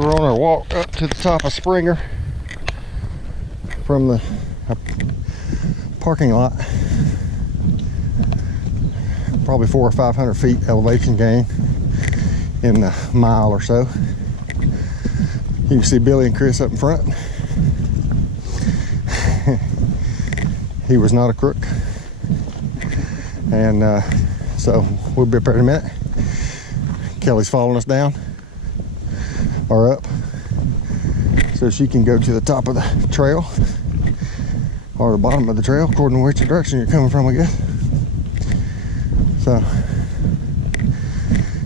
So we're on our walk up to the top of Springer from the parking lot. Probably 400 or 500 feet elevation gain in a mile or so. You can see Billy and Chris up in front. He was not a crook. And so we'll be up there in a minute. Kelly's following us down or up so she can go to the top of the trail or the bottom of the trail, according to which direction you're coming from, I guess. So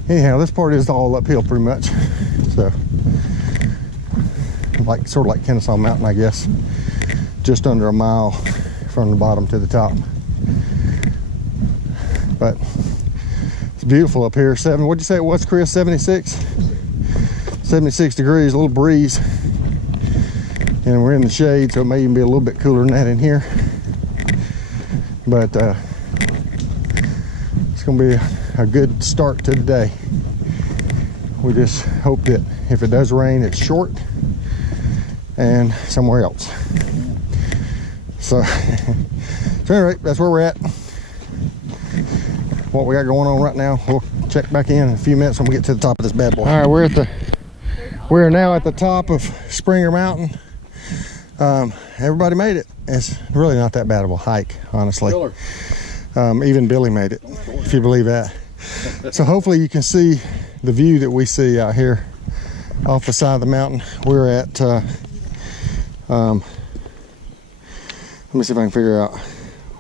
anyhow, this part is all uphill pretty much. So like sort of like Kennesaw Mountain, I guess. Just under a mile from the bottom to the top. But it's beautiful up here. What'd you say it was, Chris? 76? 76 degrees, a little breeze. And we're in the shade, so it may even be a little bit cooler than that in here. But it's gonna be a good start to the day. We just hope that if it does rain, it's short and somewhere else. So anyway, that's where we're at. What we got going on right now. We'll check back in a few minutes when we get to the top of this bad boy. All right, we're now at the top of Springer Mountain. Everybody made it. It's really not that bad of a hike, honestly. Even Billy made it, if you believe that. So hopefully you can see the view that we see out here off the side of the mountain. We're at let me see if I can figure out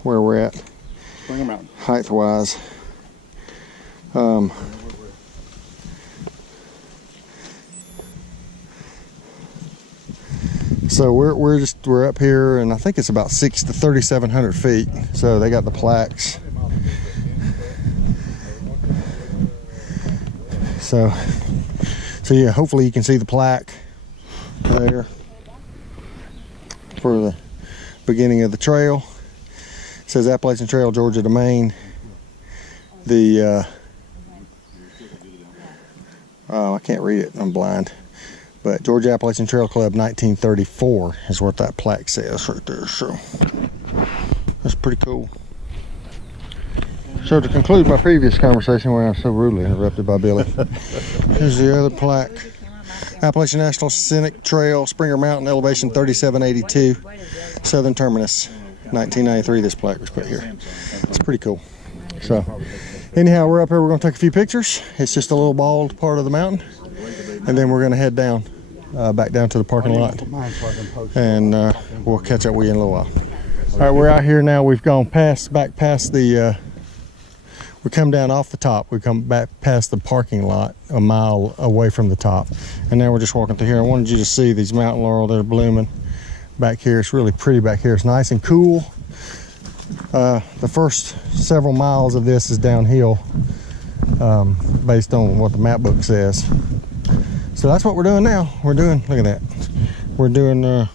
where we're at Springer Mountain, height wise. So we're up here, and I think it's about 6,000 to 3,700 feet. So they got the plaques. So yeah, hopefully you can see the plaque there for the beginning of the trail. It says Appalachian Trail, Georgia to Maine. The I can't read it, I'm blind. But Georgia Appalachian Trail Club 1934 is what that plaque says right there. So that's pretty cool. So to conclude my previous conversation where I was so rudely interrupted by Billy, here's the other plaque. Appalachian National Scenic Trail, Springer Mountain, elevation 3782, Southern Terminus, 1993. This plaque was put here. It's pretty cool. So anyhow, we're up here. We're going to take a few pictures. It's just a little bald part of the mountain, and then we're going to head down, back down to the parking lot, and we'll catch up with you in a little while. All right, we're out here now. We've gone back past the. We come down off the top. We come back past the parking lot a mile away from the top. And now we're just walking through here. I wanted you to see these mountain laurel that are blooming back here. It's really pretty back here. It's nice and cool. The first several miles of this is downhill, based on what the map book says. So that's what we're doing now. Look at that. We're doing the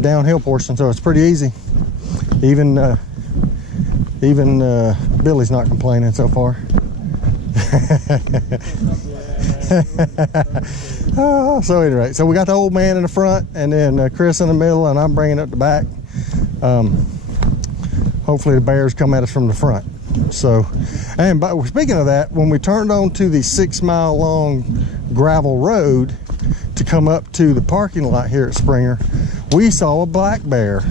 downhill portion, so it's pretty easy. Even Billy's not complaining so far. So anyway, so we got the old man in the front, and then Chris in the middle, and I'm bringing up the back. Hopefully the bears come at us from the front. So, and but speaking of that, when we turned onto the 6 mile long gravel road to come up to the parking lot here at Springer, we saw a black bear.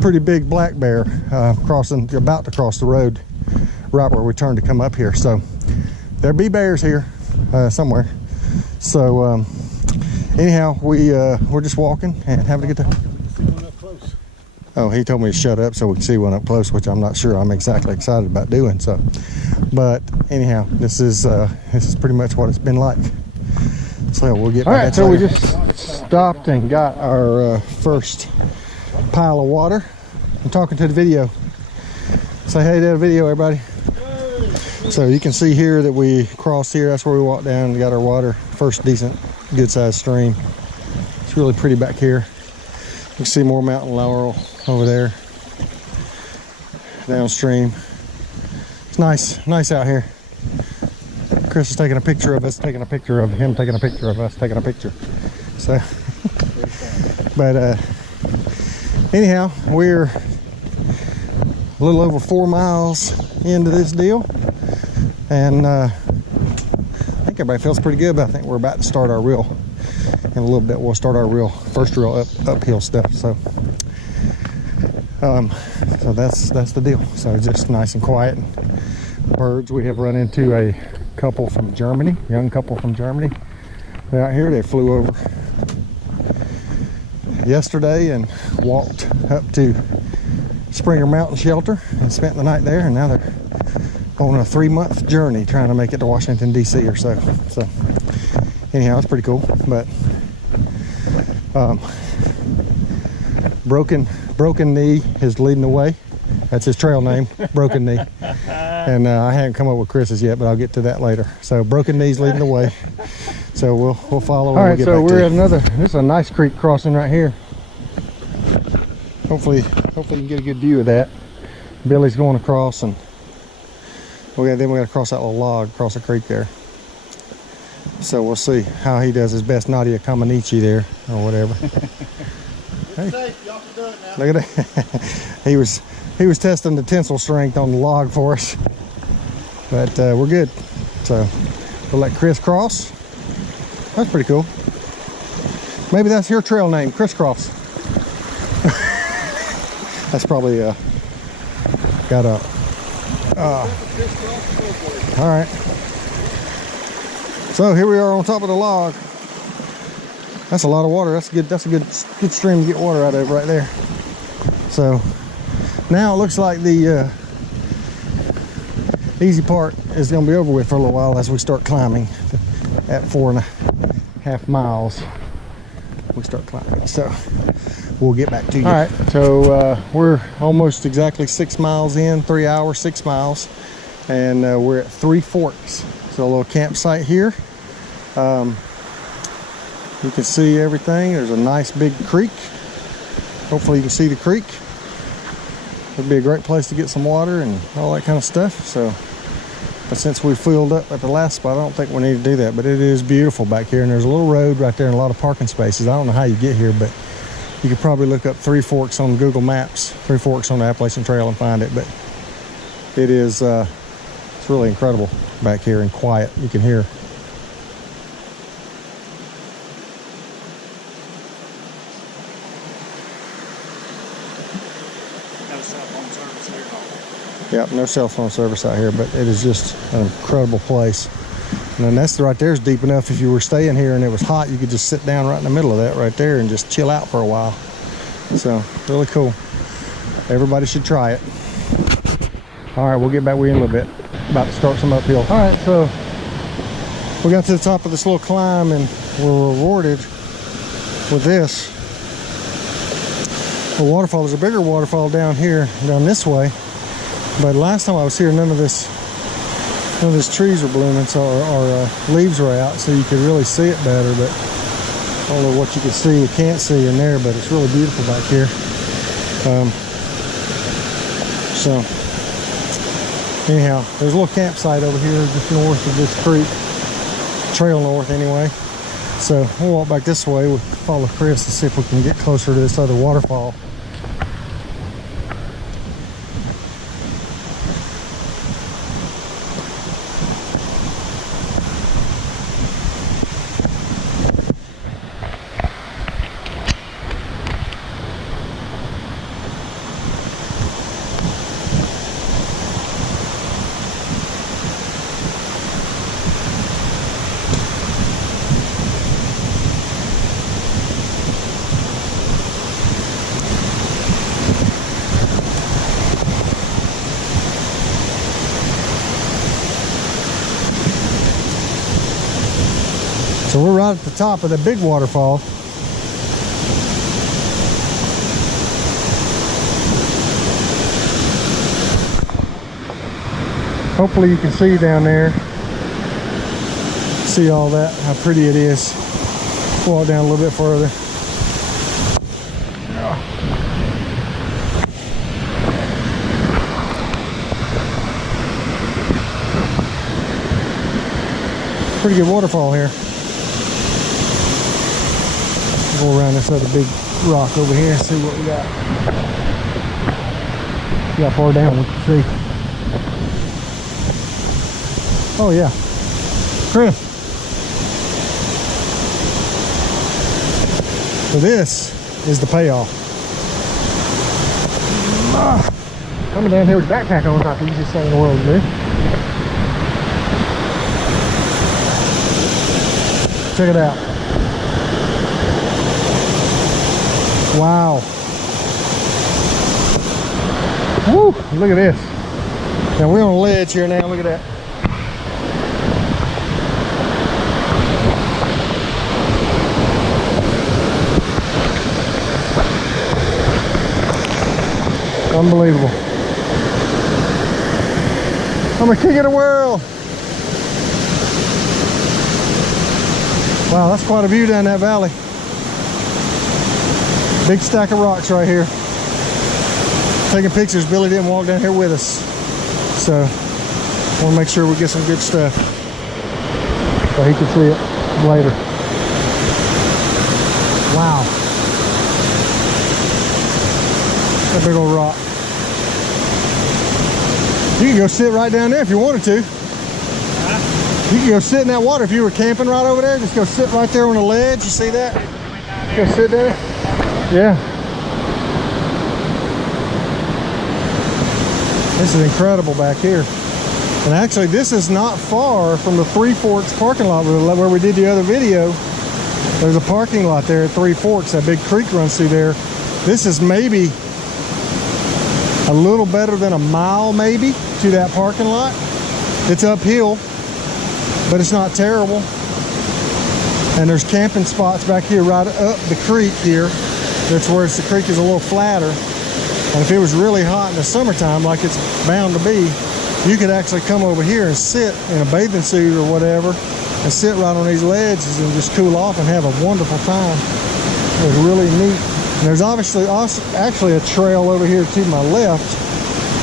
Pretty big black bear about to cross the road right where we turned to come up here. So there be bears here somewhere. So anyhow, we're just walking and having a good time. Oh, he told me to shut up so we can see one up close, which I'm not sure I'm exactly excited about doing. So, but anyhow, this is pretty much what it's been like. So we'll get back. All right, so we just stopped and got our first pile of water. I'm talking to the video. Say hey to the video, everybody. Hey. So you can see here that we crossed here. That's where we walked down and got our water. First decent, good sized stream. It's really pretty back here. You can see more mountain laurel over there downstream. It's nice out here. Chris is taking a picture of us, taking a picture of him, taking a picture of us, taking a picture. So, but anyhow, we're a little over 4 miles into this deal, and I think everybody feels pretty good. But I think we're about to start our real, in a little bit. We'll start our first real uphill stuff. So, so that's the deal. So just nice and quiet. Birds. We have run into a couple from Germany, young couple from Germany. They're out here. They flew over yesterday and walked up to Springer Mountain Shelter and spent the night there, and now they're on a 3-month journey trying to make it to Washington DC or so. So anyhow, it's pretty cool. But broken knee is leading the way. That's his trail name, Broken Knee. And I haven't come up with Chris's yet, but I'll get to that later. So Broken Knee's leading the way. So we'll follow. All right, so we're at another. This is a nice creek crossing right here. Hopefully you can get a good view of that. Billy's going across, and we got to cross that little log across the creek there. So we'll see how he does his best Nadia Comaneci there, or whatever. Hey, y'all can do it now. Look at that. He was testing the tensile strength on the log for us, but we're good. So we'll let Chris cross. That's pretty cool. Maybe that's your trail name, Crisscross. That's probably got a. All right. So here we are on top of the log. That's a lot of water. That's good. That's a good stream to get water out of right there. So now it looks like the easy part is going to be over with for a little while as we start climbing. At 4.5 miles, we start climbing. So we'll get back to you. All right. So we're almost exactly 6 miles in. 3 hours, 6 miles, and we're at Three Forks. So a little campsite here. You can see everything. There's a nice big creek. Hopefully you can see the creek. It'd be a great place to get some water and all that kind of stuff. So, but since we filled up at the last spot, I don't think we need to do that. But it is beautiful back here, and there's a little road right there and a lot of parking spaces. I don't know how you get here, but you could probably look up Three Forks on Google Maps, Three Forks on the Appalachian Trail, and find it. But it is it's really incredible back here and quiet. You can hear. Yep, no cell phone service out here, but it is just an incredible place. And then that's right there is deep enough. If you were staying here and it was hot, you could just sit down right in the middle of that right there and just chill out for a while. So really cool. Everybody should try it. All right, we'll get back with you in a little bit. About to start some uphill. All right, so we got to the top of this little climb and we're rewarded with this. The waterfall, there's a bigger waterfall down here, down this way. But last time I was here, none of this trees were blooming, so our leaves were out, so you could really see it better. But I don't know what you can see or can't see in there, but it's really beautiful back here. So anyhow, there's a little campsite over here just north of this creek, trail north anyway. So we'll walk back this way. We'll follow Chris to see if we can get closer to this other waterfall. So we're right at the top of the big waterfall. Hopefully you can see down there. See all that, how pretty it is. Walk down a little bit further. Pretty good waterfall here. Go around this other big rock over here and see what we got. See how far down we can see. Oh yeah, Chris. So this is the payoff. Coming down here with a backpack on is not the easiest thing in the world to do. Check it out. Wow. Woo! Look at this. Now we're on a ledge here now. Look at that. Unbelievable. I'm the king of the world. Wow, that's quite a view down that valley. Big stack of rocks right here. Taking pictures. Billy didn't walk down here with us, so I want to make sure we get some good stuff so he can see it later. Wow. That big old rock. You can go sit right down there if you wanted to. You can go sit in that water if you were camping right over there. Just go sit right there on the ledge. You see that? Go sit there. Yeah. This is incredible back here. And actually, this is not far from the Three Forks parking lot where we did the other video. There's a parking lot there at Three Forks. That big creek runs through there. This is maybe a little better than a mile maybe to that parking lot. It's uphill, but it's not terrible. And there's camping spots back here right up the creek here. That's where the creek is a little flatter. And if it was really hot in the summertime, like it's bound to be, you could actually come over here and sit in a bathing suit or whatever and sit right on these ledges and just cool off and have a wonderful time. It was really neat. And there's obviously actually a trail over here to my left,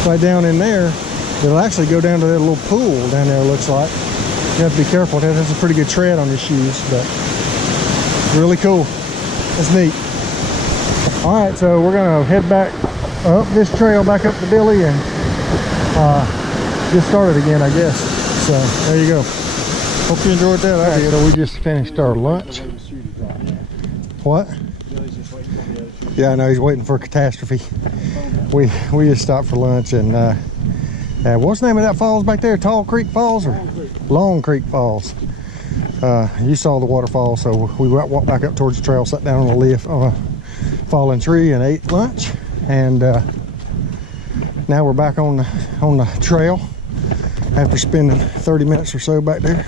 right down in there, that'll actually go down to that little pool down there, it looks like. You have to be careful. That has a pretty good tread on your shoes, but really cool. It's neat. All right, so we're gonna head back up this trail back up to Billy and get started again, I guess. So there you go. Hope you enjoyed that. Right, so we just finished our lunch. What? Yeah, I know, he's waiting for a catastrophe. We just stopped for lunch and what's the name of that falls back there? Tall Creek Falls or Long Creek Falls? You saw the waterfall, so we walked back up towards the trail, sat down on a leaf on a fallen tree and ate lunch. And now we're back on the trail after spending 30 minutes or so back there.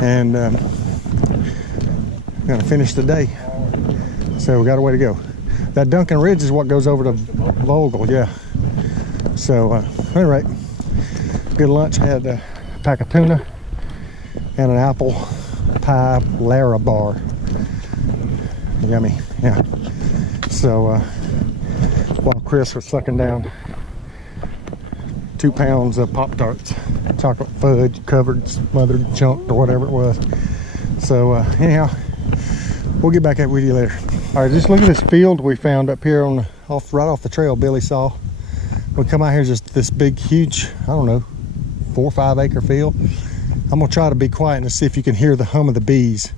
And gonna finish the day. So we got a way to go. That Duncan Ridge is what goes over to Vogel, yeah. So anyway, good lunch. I had a pack of tuna and an apple pie Larabar. Yummy, yeah. So while Chris was sucking down 2 pounds of Pop-Tarts, chocolate fudge covered, smothered, chunked, or whatever it was. So anyhow, we'll get back up with you later. All right, just look at this field we found up here on right off the trail Billy saw. We come out here, just this big, huge, I don't know, 4 or 5 acre field. I'm gonna try to be quiet and see if you can hear the hum of the bees.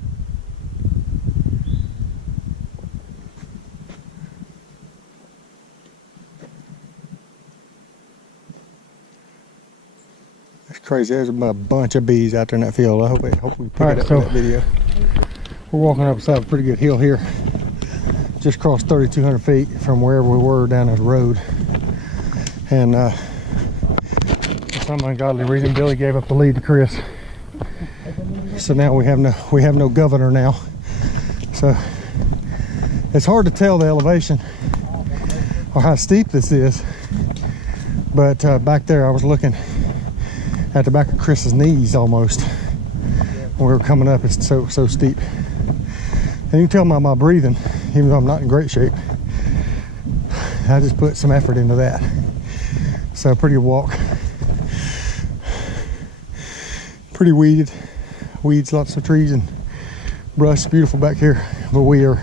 That's crazy. There's a bunch of bees out there in that field. I hope we pick it up in that video. We're walking up beside a pretty good hill here. Just crossed 3,200 feet from wherever we were down that road. And for some ungodly reason, Billy gave up the lead to Chris. So now we have no governor now. So it's hard to tell the elevation or how steep this is. But back there, I was looking at the back of Chris's knees almost. When we were coming up, it's so steep. And you can tell by my breathing, even though I'm not in great shape, I just put some effort into that. So pretty good walk. Pretty weeded. weeds, lots of trees and brush. Beautiful back here, but we are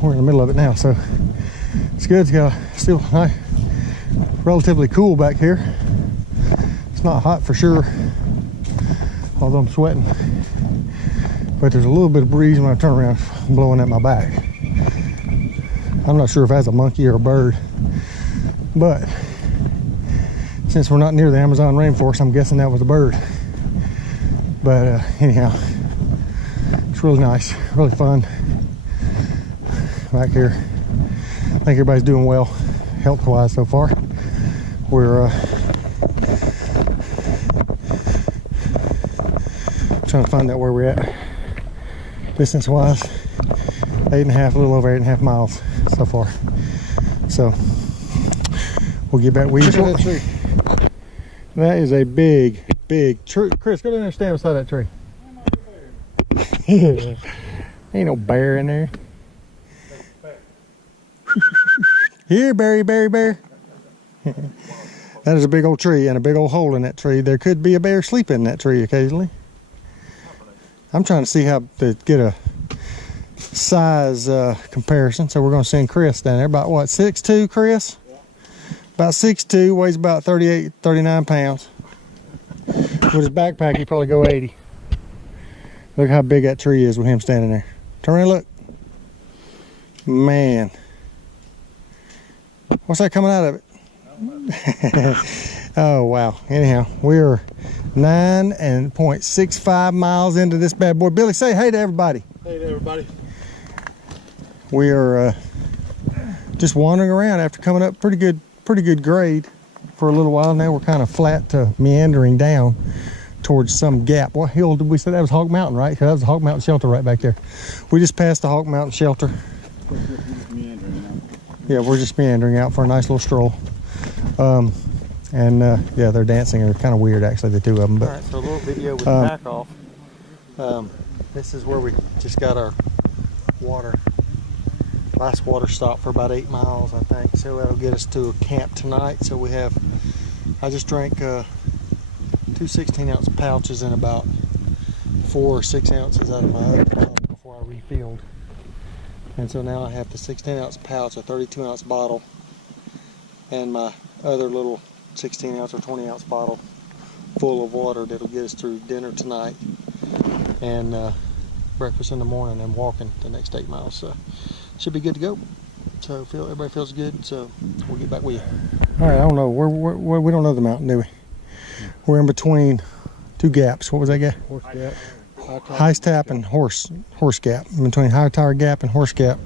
we're in the middle of it now, so it's good. It's got still nice, relatively cool back here. It's not hot for sure, although I'm sweating, but there's a little bit of breeze when I turn around, blowing at my back. I'm not sure if that's a monkey or a bird, but since we're not near the Amazon rainforest, I'm guessing that was a bird. But anyhow, it's really nice, really fun back here. I think everybody's doing well health-wise so far. We're trying to find out where we're at distance-wise. 8.5, a little over 8.5 miles so far. So we'll get back with you shortly. That is a big tree. Chris, go down there and stand beside that tree. Ain't no bear in there. Here, bear. That is a big old tree and a big old hole in that tree. There could be a bear sleeping in that tree occasionally. I'm trying to see how to get a size comparison. So we're going to send Chris down there. About what, 6'2", Chris? Yeah. About 6'2", weighs about 38, 39 pounds. With his backpack, he'd probably go 80. Look how big that tree is with him standing there. Turn around and look. Man. What's that coming out of it? Oh, wow. Anyhow, we're 9.65 miles into this bad boy. Billy, say hey to everybody. Hey to everybody. We are just wandering around after coming up pretty good grade for a little while. Now we're kind of flat to meandering down towards some gap. What hill did we say? That was Hawk Mountain, right? That was the Hawk Mountain shelter right back there. We just passed the Hawk Mountain shelter. Yeah, we're just meandering out for a nice little stroll. Yeah, they're dancing. They're kind of weird, actually, the two of them. But, all right, so a little video with the back off. This is where we just got our last water stop for about 8 miles, I think. So that'll get us to a camp tonight. So we have, I just drank 2 16-ounce pouches and about 4 or 6 ounces out of my other bottle before I refilled. And so now I have the 16-ounce pouch, a 32-ounce bottle, and my other little 16-ounce or 20-ounce bottle full of water that'll get us through dinner tonight and breakfast in the morning and walking the next 8 miles. So should be good to go. So everybody feels good. So we'll get back with you. All right, I don't know. We don't know the mountain, do we? We're in between 2 gaps. What was that gap? Horse Gap. High Tap and Horse Gap. In between High Tower Gap and Horse Gap.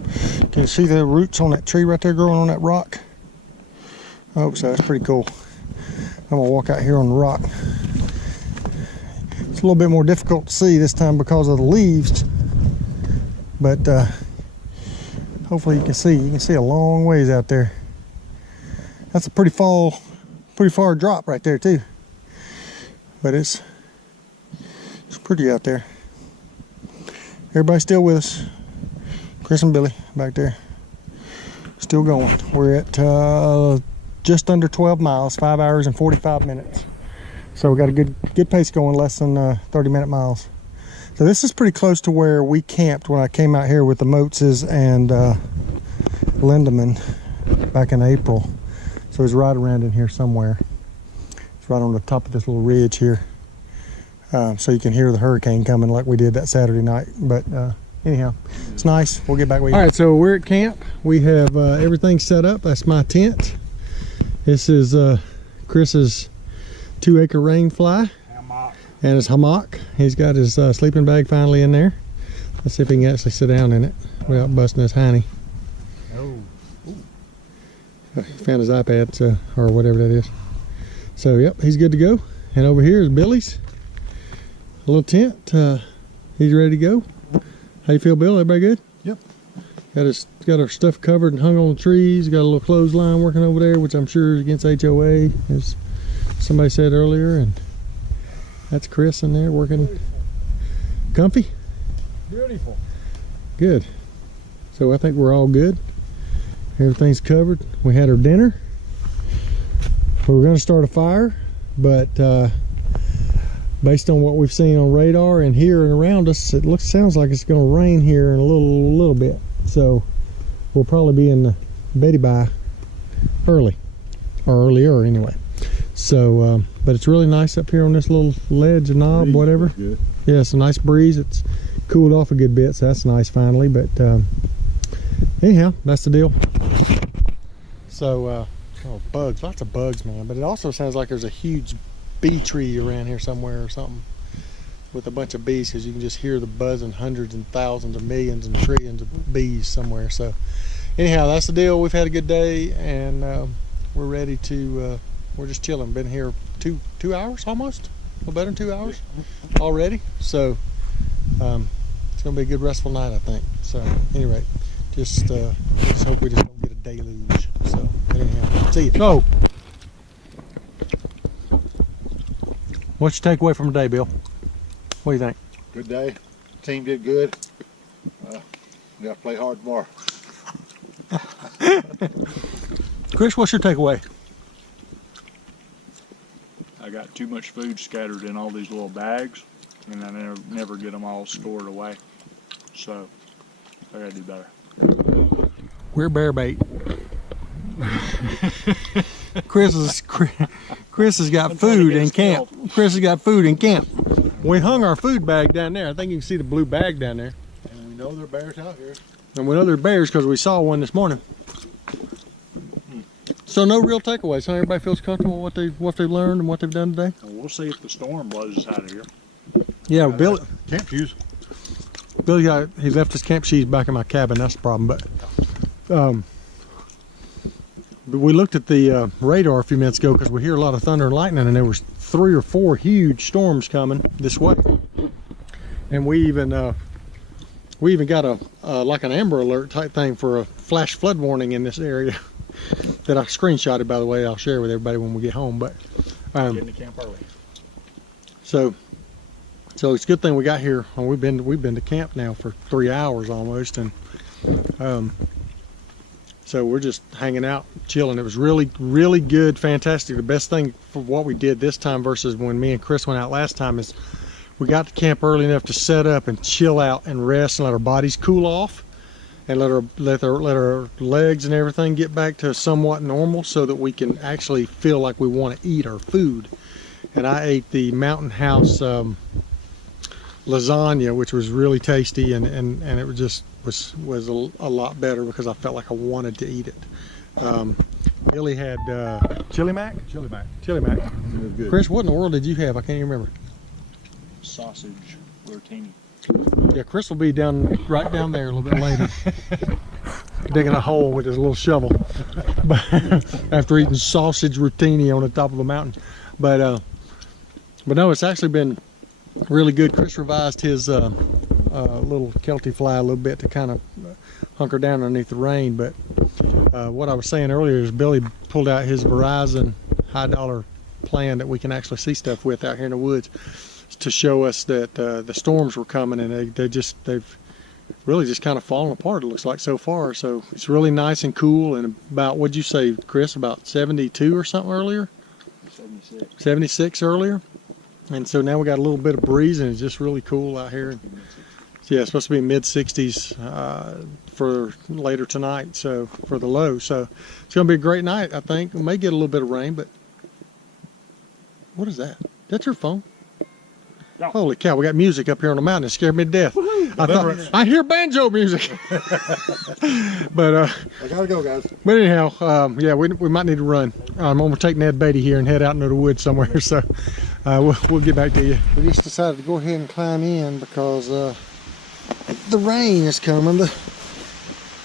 Can you see the roots on that tree right there growing on that rock? I hope so. That's pretty cool. I'm gonna walk out here on the rock. It's a little bit more difficult to see this time because of the leaves, but hopefully you can see. You can see a long ways out there. That's a pretty far drop right there too. But it's pretty out there. Everybody still with us. Chris and Billy back there. Still going. We're at just under 12 miles, 5 hours and 45 minutes. So we got a good pace going, less than 30-minute miles. So this is pretty close to where we camped when I came out here with the Moteses and Lindemann back in April. So it's right around in here somewhere. It's right on the top of this little ridge here. So you can hear the hurricane coming like we did that Saturday night. But anyhow, it's nice. We'll get back with you. All right, so we're at camp. We have everything set up. That's my tent. This is Chris's 2-acre rain fly and his hammock. He's got his sleeping bag finally in there. Let's see if he can actually sit down in it without busting his hiney. Oh. He found his iPad, or whatever that is. So yep, he's good to go. And over here is Billy's little tent. He's ready to go. How you feel, Bill? Everybody good? Yep. Got our stuff covered and hung on the trees. Got a little clothesline working over there, which I'm sure is against HOA, as somebody said earlier. And that's Chris in there working. Comfy? Beautiful. Good. So I think we're all good. Everything's covered. We had our dinner. We were going to start a fire, but based on what we've seen on radar and here and around us, it sounds like it's going to rain here in a little bit. So we'll probably be in the Betty by early, or earlier anyway. So, but it's really nice up here on this little ledge or knob, whatever. Good. Yeah, it's a nice breeze. It's cooled off a good bit, so that's nice finally. But anyhow, that's the deal. So, oh, bugs, lots of bugs, man. But it also sounds like there's a huge bee tree around here somewhere or something with a bunch of bees, because you can just hear the buzzing, hundreds and thousands of millions and trillions of bees somewhere. So anyhow, that's the deal. We've had a good day, and we're ready to we're just chilling. Been here two hours almost, a little better than 2 hours already. So it's gonna be a good restful night, I think. So at any rate, just hope we just don't get a deluge. So anyhow, see you. So what's your takeaway from today, Bill? What do you think? Good day. Team did good. We got to play hard tomorrow. Chris, what's your takeaway? I got too much food scattered in all these little bags, and I never get them all stored away. So I gotta do better. We're bear bait. Chris has got food in camp. Chris has got food in camp. We hung our food bag down there. I think you can see the blue bag down there. And we know there are bears out here. And we know there are bears because we saw one this morning. So no real takeaways, huh? Everybody feels comfortable with what they've learned and what they've done today? Well, we'll see if the storm blows us out of here. Yeah, Bill. Camp shoes. Billy he left his camp shoes back in my cabin. That's the problem. But we looked at the radar a few minutes ago because we hear a lot of thunder and lightning, and there was 3 or 4 huge storms coming this way. And we even got a like an Amber Alert type thing for a flash flood warning in this area that I screenshotted, by the way. I'll share with everybody when we get home. But Getting to camp early. So it's a good thing we got here. We've been to camp now for 3 hours almost, and so we're just hanging out, chilling. It was really, really good, fantastic. The best thing for what we did this time versus when me and Chris went out last time is we got to camp early enough to set up and chill out and rest and let our bodies cool off, and let our legs and everything get back to somewhat normal, so that we can actually feel like we want to eat our food. And I ate the Mountain House lasagna, which was really tasty, and it was a lot better because I felt like I wanted to eat it. Billy had chili mac. Chili mac. Chili mac. It was good. Chris, what in the world did you have? I can't even remember. Sausage rotini. Yeah, Chris will be right down there a little bit later, digging a hole with his little shovel, after eating sausage rotini on the top of the mountain. But no, it's actually been really good. Chris revised his little Kelty fly a little bit to kind of hunker down underneath the rain. But what I was saying earlier is Billy pulled out his Verizon high-dollar plan that we can actually see stuff with out here in the woods, to show us that the storms were coming, and they've really just kind of fallen apart, it looks like, so far. So it's really nice and cool, and about, what'd you say, Chris, about 72 or something earlier? 76 earlier. And so now we got a little bit of breeze, and it's just really cool out here. So yeah, it's supposed to be mid-60s for later tonight, so for the low. So it's going to be a great night, I think. We may get a little bit of rain, but what is that? That's your phone? No. Holy cow, we got music up here on the mountain. It scared me to death. I thought, I hear banjo music. But I gotta go, guys. But anyhow, yeah, we might need to run. I'm gonna take Ned Beatty here and head out into the woods somewhere. So we'll get back to you. We just decided to go ahead and climb in because the rain is coming. The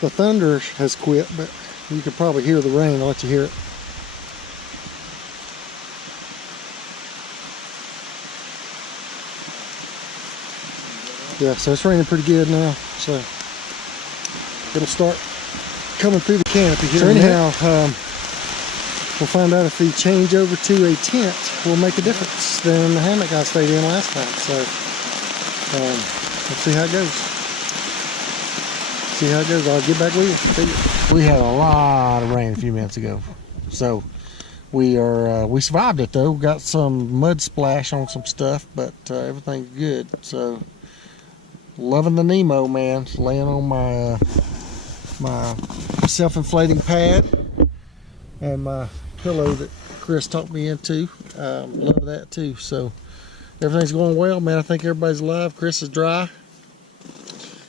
thunder has quit, but you could probably hear the rain. I'll let you hear it. Yeah, so it's raining pretty good now, so it'll start coming through the canopy here. So anyhow, we'll find out if the change over to a tent will make a difference than the hammock I stayed in last time. So let's see how it goes. See how it goes. I'll get back with you. We had a lot of rain a few minutes ago, so we survived it though. Got some mud splash on some stuff, but everything's good. So loving the Nemo, man. Just laying on my my self-inflating pad and my pillow that Chris talked me into. Love that too. So everything's going well, man. I think everybody's alive. Chris is dry,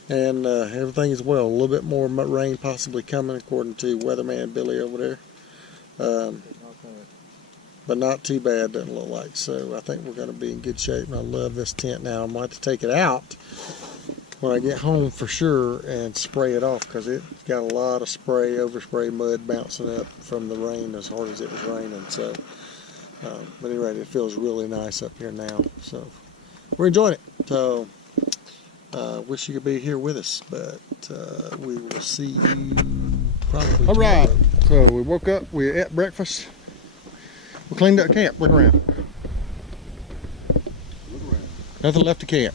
and everything is well. A little bit more rain possibly coming, according to weatherman Billy over there. But not too bad, doesn't look like. So I think we're going to be in good shape, and I love this tent now. I'm going to have to take it out when I get home for sure and spray it off, because it got a lot of spray, overspray mud bouncing up from the rain as hard as it was raining. So, but anyway, it feels really nice up here now. So we're enjoying it. So wish you could be here with us, but we will see you probably tomorrow. All right. So we woke up, we ate breakfast. We cleaned up camp. Look around. Nothing left to camp.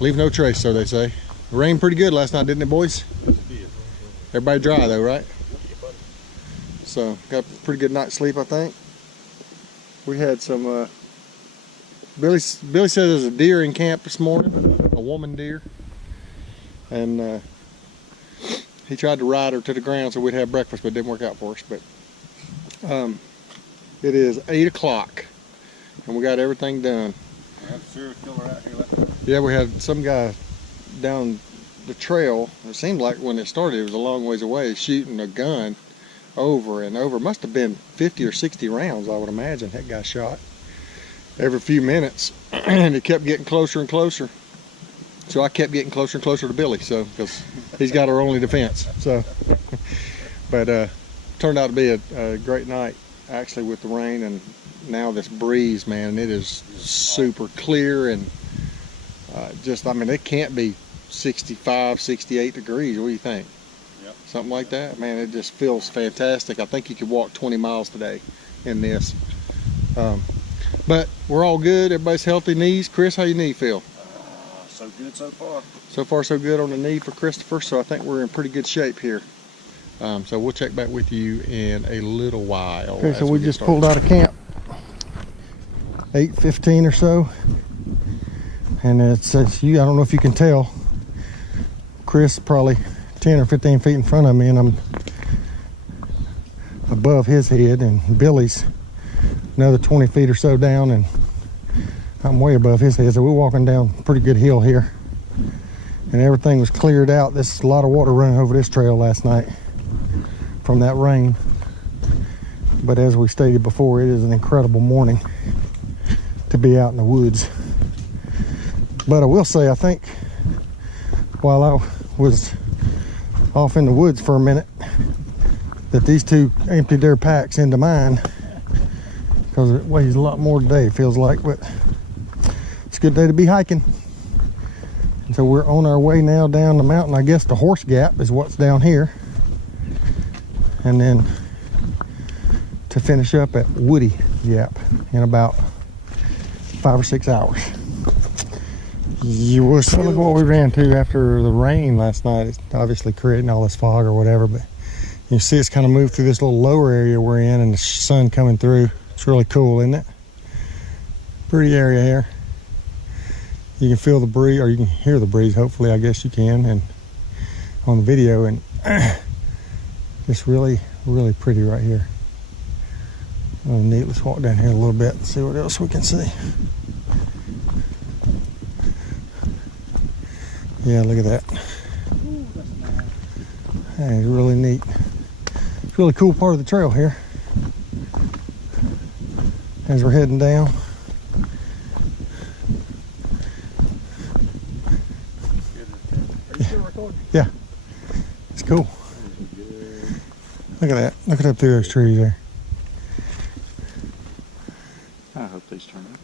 Leave no trace, so they say. It rained pretty good last night, didn't it, boys? Everybody dry though, right? So got a pretty good night's sleep, I think. We had some. Billy said there's a deer in camp this morning, a woman deer, and he tried to ride her to the ground so we'd have breakfast, but it didn't work out for us. But it is 8 o'clock and we got everything done. We had a serial killer out here last night. Yeah, we had some guy down the trail. It seemed like when it started it was a long ways away, shooting a gun over and over. Must have been 50 or 60 rounds, I would imagine, that guy shot every few minutes. And it kept getting closer and closer, so I kept getting closer and closer to Billy, so because he's got our only defense. So but turned out to be a great night actually, with the rain and now this breeze, man. It is super clear, and just, I mean, it can't be 65, 68 degrees. What do you think? Yep. Something like that, man. It just feels fantastic. I think you could walk 20 miles today in this. But we're all good. Everybody's healthy. Knees, Chris, how your knee feel? So good so far. So far so good on the knee for Christopher, so I think we're in pretty good shape here. So we'll check back with you in a little while. Okay, so we just pulled out of camp, 8:15 or so, and it's I don't know if you can tell, Chris probably 10 or 15 feet in front of me, and I'm above his head, and Billy's another 20 feet or so down, and I'm way above his head. So we're walking down a pretty good hill here, and everything was cleared out. There's a lot of water running over this trail last night from that rain, but as we stated before, it is an incredible morning to be out in the woods. But I will say, I think while I was off in the woods for a minute, that these two emptied their packs into mine, because it weighs a lot more today, it feels like. But it's a good day to be hiking. And so we're on our way now down the mountain. I guess the Horse Gap is what's down here, and then to finish up at Woody Gap in about 5 or 6 hours. You will look what we ran to after the rain last night. It's obviously creating all this fog or whatever, but you see it's kind of moved through this little lower area we're in, and the sun coming through. It's really cool, isn't it? Pretty area here. You can feel the breeze, or you can hear the breeze, hopefully, I guess you can, and on the video, and it's really, really pretty right here. Oh, neat. Let's walk down here a little bit and see what else we can see. Yeah, look at that. That is really neat. It's a really cool part of the trail here as we're heading down. Are you still recording? Yeah, it's cool. Look at that. Look at up through those trees there. I hope these turn out.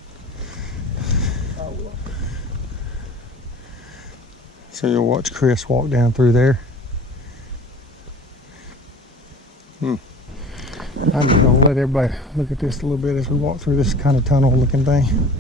So you'll watch Chris walk down through there. I'm just gonna let everybody look at this a little bit as we walk through this kind of tunnel looking thing.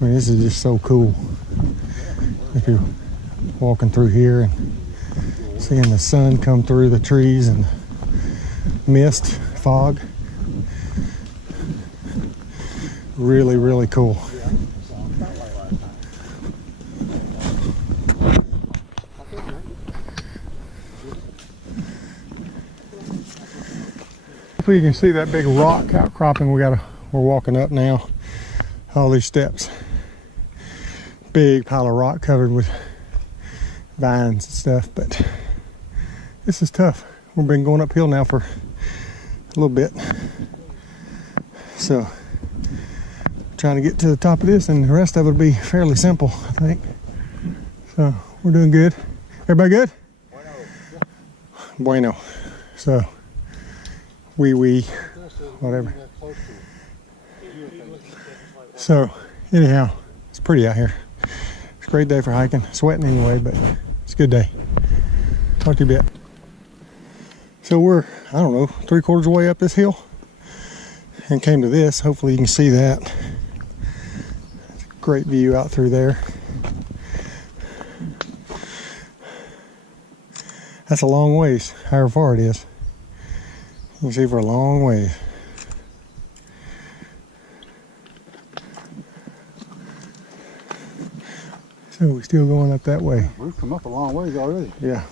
I mean, this is just so cool. If you're walking through here and seeing the sun come through the trees and mist, fog. Really, really cool. Hopefully you can see that big rock outcropping we're walking up now. All these steps. Big pile of rock covered with vines and stuff, but this is tough. We've been going uphill now for a little bit. So trying to get to the top of this, and the rest of it will be fairly simple, I think. So we're doing good. Everybody good? Bueno. So whatever. So anyhow, it's pretty out here. It's a great day for hiking. Sweating anyway, but it's a good day. Talk to you a bit. So we're, I don't know, 3/4 of the way up this hill and came to this. Hopefully you can see that. It's a great view out through there. That's a long ways, however far it is. You can see for a long ways. So we're still going up that way. We've come up a long ways already. Yeah.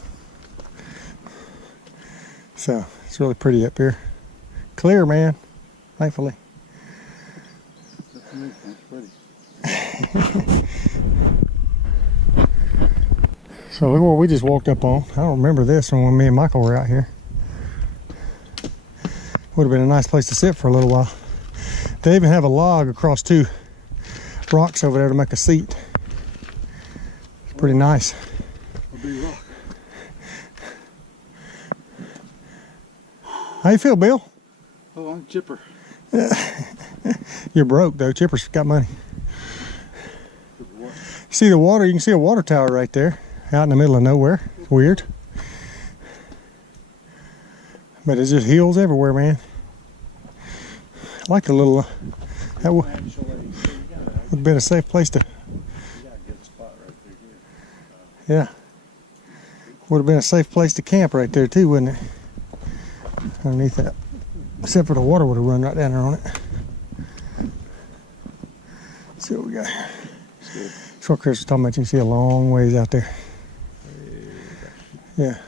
So it's really pretty up here. Clear, man, thankfully. So look what we just walked up on. I don't remember this from when me and Michael were out here. Would have been a nice place to sit for a little while. They even have a log across 2 rocks over there to make a seat. It's pretty nice. A big rock. How you feel, Bill? Oh, I'm chipper. You're broke though. Chipper's got money. See the water? You can see a water tower right there, out in the middle of nowhere. It's weird, but it's just hills everywhere, man. I like the little. That would have been a safe place to. Yeah, would have been a safe place to camp right there too, wouldn't it? Underneath that, except for the water would have run right down there on it. Let's see what we got here. That's what Chris was talking about. You can see a long ways out there. Yeah.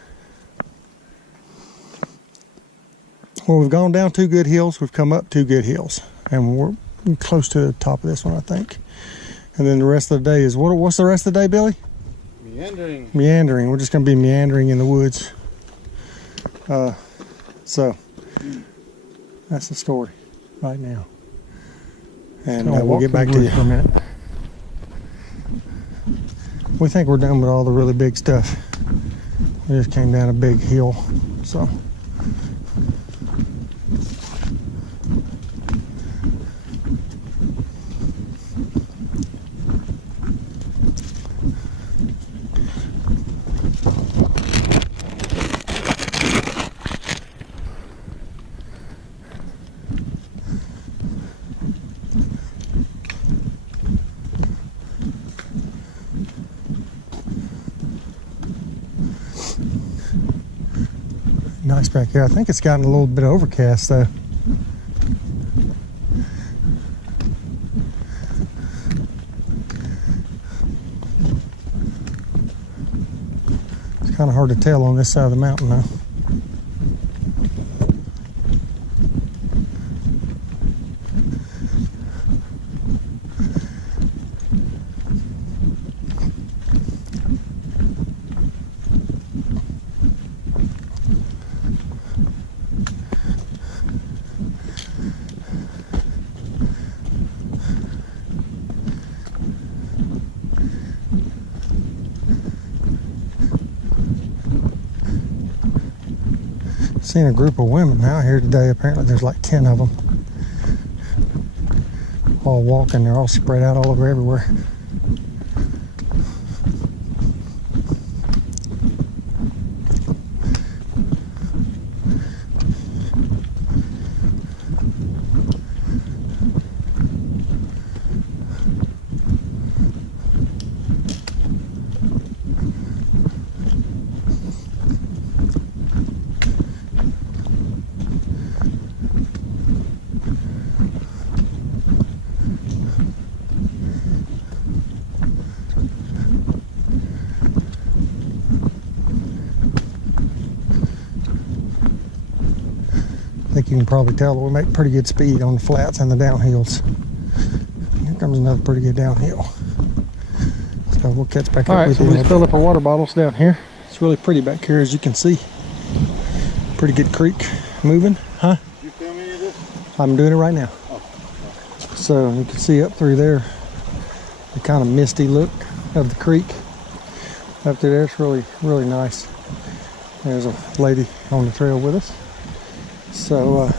Well, we've gone down 2 good hills. We've come up 2 good hills, and we're close to the top of this one, I think. And then the rest of the day is what's the rest of the day, Billy? Meandering. Meandering. We're just going to be meandering in the woods. So that's the story right now. And we'll get back to you for a minute. We think we're done with all the really big stuff. We just came down a big hill, so. Nice back here. I think it's gotten a little bit overcast though. It's kind of hard to tell on this side of the mountain though. Seen a group of women out here today. Apparently there's like 10 of them all walking. They're all spread out all over everywhere. you can probably tell that we make pretty good speed on the flats and the downhills. Here comes another pretty good downhill. So we'll catch back up with you. All right, so we just filled up our water bottles down here. It's really pretty back here, as you can see. Pretty good creek moving, huh? Did you film any of this? I'm doing it right now. Oh. So you can see up through there the kind of misty look of the creek. Up through there, it's really, really nice. There's a lady on the trail with us. So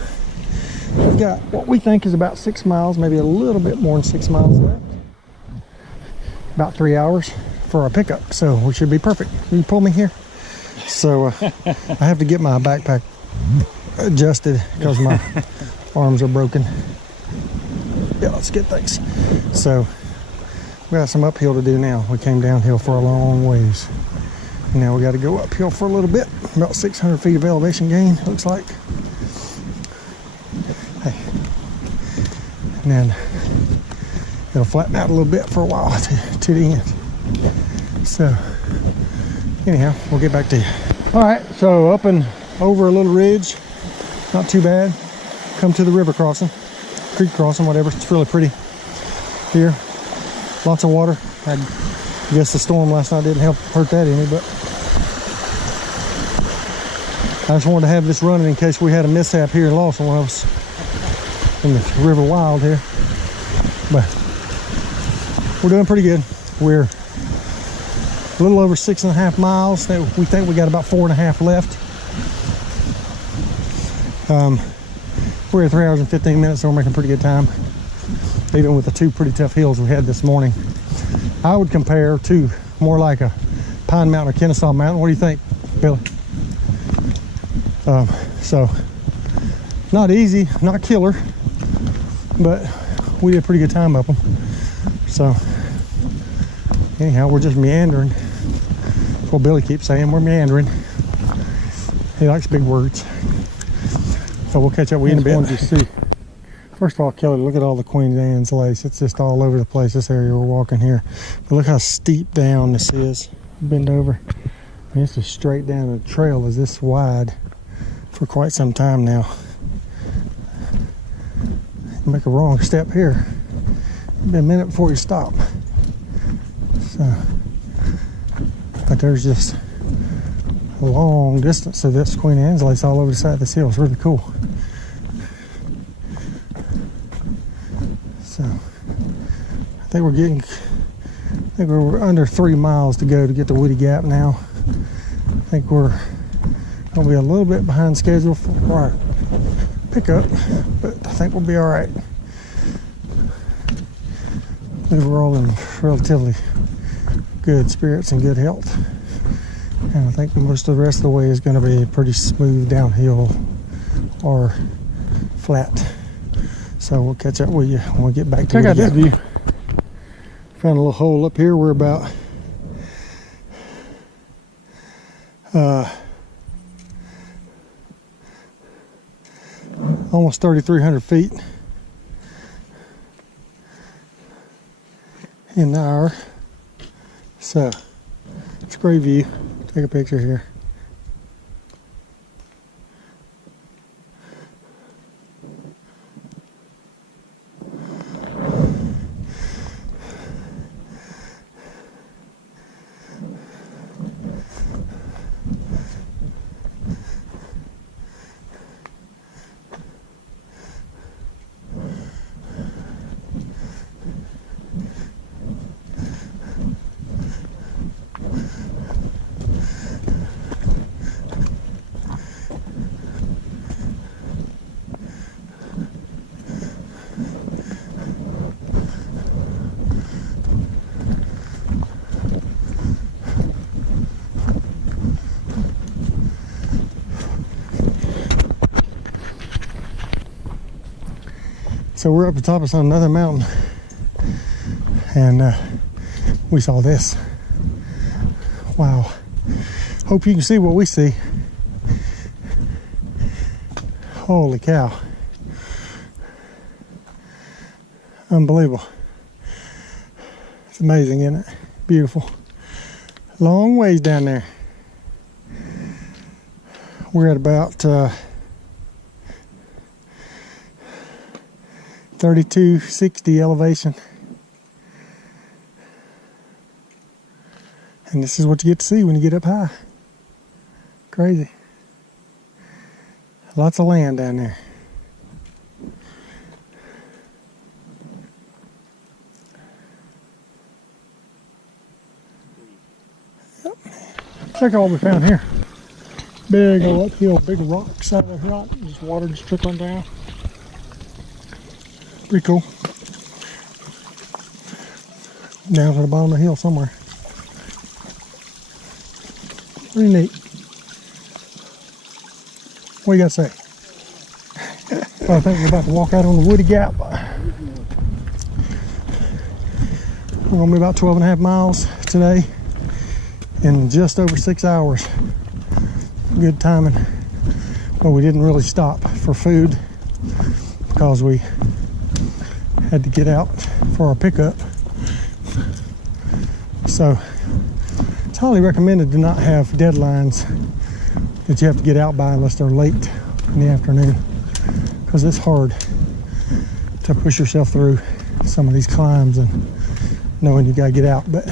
we've got what we think is about 6 miles, maybe a little bit more than 6 miles left. About 3 hours for our pickup, so we should be perfect. Can you pull me here? So I have to get my backpack adjusted because my arms are broken. Yeah, let's get things. So we got some uphill to do now. We came downhill for a long ways. Now we got to go uphill for a little bit. About 600 feet of elevation gain, looks like. Hey. And then it'll flatten out a little bit for a while to the end. So anyhow, we'll get back to you. All right, so up and over a little ridge, not too bad. Come to the river crossing, creek crossing, whatever. It's really pretty here. Lots of water. I guess the storm last night didn't hurt that any, but I just wanted to have this running in case we had a mishap here in Lawson when I was in the river wild here. But we're doing pretty good. We're a little over 6.5 miles. We think we got about 4.5 left. We're at 3 hours and 15 minutes, so we're making pretty good time, even with the 2 pretty tough hills we had this morning. I would compare to more like a Pine Mountain or Kennesaw Mountain. What do you think, Billy? So not easy, not killer, but we did a pretty good time up them. So anyhow, we're just meandering. That's what Billy keeps saying, we're meandering. He likes big words. So we'll catch up with you in a bit. Wanted to see. First of all, Kelly, look at all the Queen Anne's lace. It's just all over the place, this area we're walking here. But look how steep down this is. Bend over. I mean, it's just straight down. The trail is this wide for quite some time now. You make a wrong step here, it'll be a minute before you stop. So, but there's just a long distance of this Queen Anne's lace all over the side of this hill. It's really cool. So I think we're under 3 miles to go to get to Woody Gap now. I think we're gonna be a little bit behind schedule for our pickup, but I think we'll be all right. I think we're all in relatively good spirits and good health, and I think most of the rest of the way is going to be pretty smooth downhill or flat. So we'll catch up with you when we get back to Check out this view. Found a little hole up here. We're about almost 3,300 feet in the hour. So it's a great view. Take a picture here. So we're up the top of another mountain, and we saw this. Wow. Hope you can see what we see. Holy cow. Unbelievable. It's amazing, isn't it? Beautiful. Long ways down there. We're at about 3260 elevation. And this is what you get to see when you get up high. Crazy. Lots of land down there. Yep. Check out what we found here. Big old uphill, big rocks out of the rock. Just water just trickling down. Pretty cool. Down to the bottom of the hill somewhere. Pretty neat. What do you got to say? I think we're about to walk out on the woody gap. We're going to be about 12.5 miles today in just over 6 hours. Good timing. But we didn't really stop for food because we had to get out for our pickup. So it's highly recommended to not have deadlines that you have to get out by unless they're late in the afternoon, because it's hard to push yourself through some of these climbs and knowing you gotta get out. But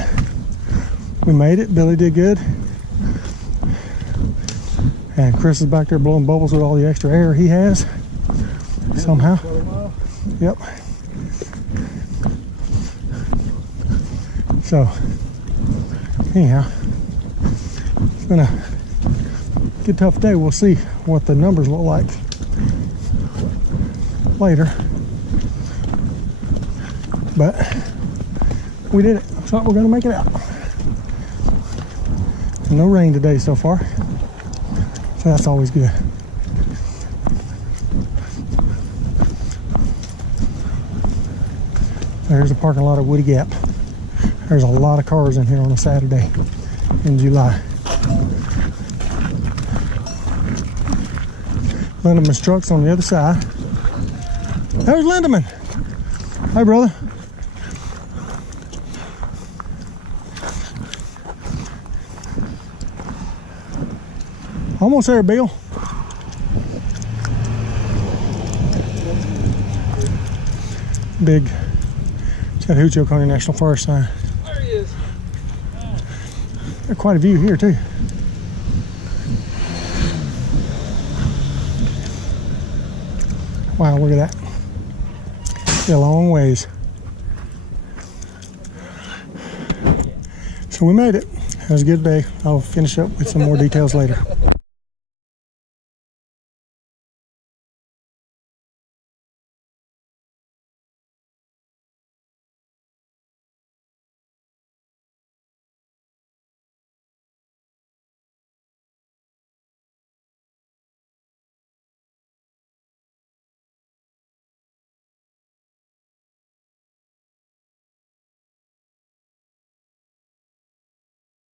we made it. Billy did good, and Chris is back there blowing bubbles with all the extra air he has somehow. Yep. So anyhow, it's been a good tough day. We'll see what the numbers look like later, but we did it. Looks like we're gonna make it out. No rain today so far, so that's always good. There's the parking lot of Woody Gap. There's a lot of cars in here on a Saturday in July. Lindeman's truck's on the other side. There's Lindeman. Hey, brother. Almost there, Bill. Big Chattahoochee Oconee National Forest sign. There he is. There's quite a view here too. Wow, look at that. A long ways. So we made it. It was a good day. I'll finish up with some more details later.